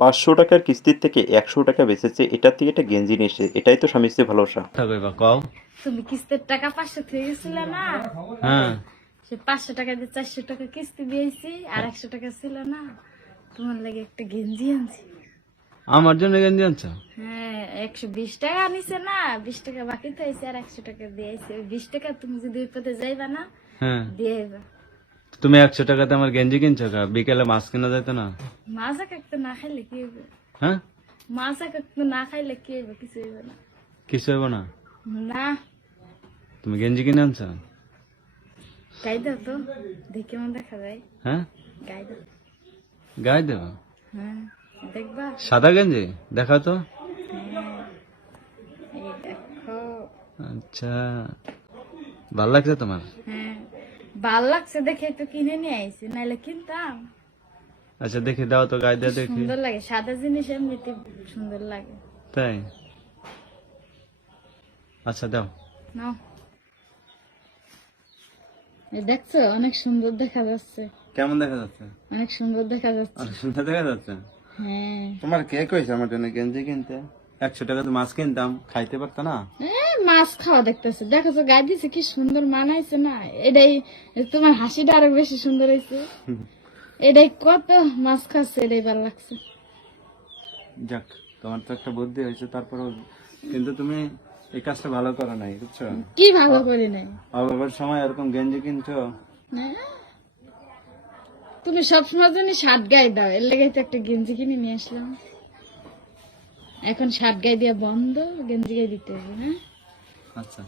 500 টাকার কিস্তির থেকে 100 টাকা বেঁচেছে, এটার থেকে একটা গেঞ্জি নিয়ে এসেছে। এটাই তো স্বামী স্ত্রীর ভালোবাসা। থাকবে কও। তুমি কিস্তির টাকা 500 থেকে গেছিল না, হ্যাঁ সে 500 টাকা দিয়ে 400 টাকা কিস্তি দিয়েছি, আর 100 টাকা ছিল না, তোমার লাগে একটা গেঞ্জি আনছি। আমার জন্য গেঞ্জি আনছো? হ্যাঁ, 120 টাকা আনিছে না, 20 টাকা বাকি তো আছে, আর 100 টাকা দিয়েছে। 20 টাকা তুমি যদি ওই পথে যাইবা না, হ্যাঁ, দিয়ে আইবা। তুমি 100 টাকাতে আমার গেঞ্জি কিনছো কা? বিকেলে মাছ কিনা যাইতো না? মাজা কাকতে না খাইলে কি হইবে? হ্যাঁ, মাজা কাকতে না খাইলে কি হইবে? কিছু হইবে না। কিছু হইব না। না, তুমি গেঞ্জি কিনে আনছো? গাই দাও তো, দেখে কেমন দেখা যায়। হ্যাঁ, গাই দাও। গায়ে দেবো? হ্যাঁ, দেখবা। সাদা গেঞ্জি দেখাও তো। হ্যাঁ, এই দেখো। আচ্ছা, ভাল লাগছে তোমার? হ্যাঁ, ভাল লাগছে দেখে তো কিনে নিয়ে আইছি, নাইলে কিনতাম। আচ্ছা দেখি দাও তো, গায়ে দিয়ে দেখি। সুন্দর লাগে, সাদা জিনিস এমনিতে সুন্দর লাগে। তাই? আচ্ছা দাও। নাও, এই দেখছো, অনেক সুন্দর দেখা যাচ্ছে। কেমন দেখা যাচ্ছে? অনেক সুন্দর দেখা যাচ্ছে। অনেক সুন্দর দেখা যাচ্ছে। হ্যাঁ, তোমার কে কইছে আমার জন্য গেঞ্জি কিনতে? 100 টাকা তো মাছ কিনতাম, খাইতে পারতো না? মাছ খাওয়া দেখতেছে, দেখো গায়ে দিছে কি সুন্দর মানাইছে না। এটাই তোমার হাসিটা আরো বেশি সুন্দর হয়েছে। এটাই কত মাছ খাচ্ছে, এটাই ভালো লাগছে। যাক, তোমার তো একটা বুদ্ধি হয়েছে তারপরেও, কিন্তু তুমি এই কাজটা ভালো করো নাই, বুঝছো? কি ভালো করি নাই? অভাবের সময় এরকম গেঞ্জি কিনছো। হ্যাঁ? তুমি সবসময় জন্য শার্ট গায়ে দাও, এর লেগে তো একটা গেঞ্জি কিনে নিয়ে আসলাম। এখন শার্ট গায়ে দিয়া বন্ধ, গেঞ্জি গায়ে দিতে হবে। হ্যাঁ, আচ্ছা।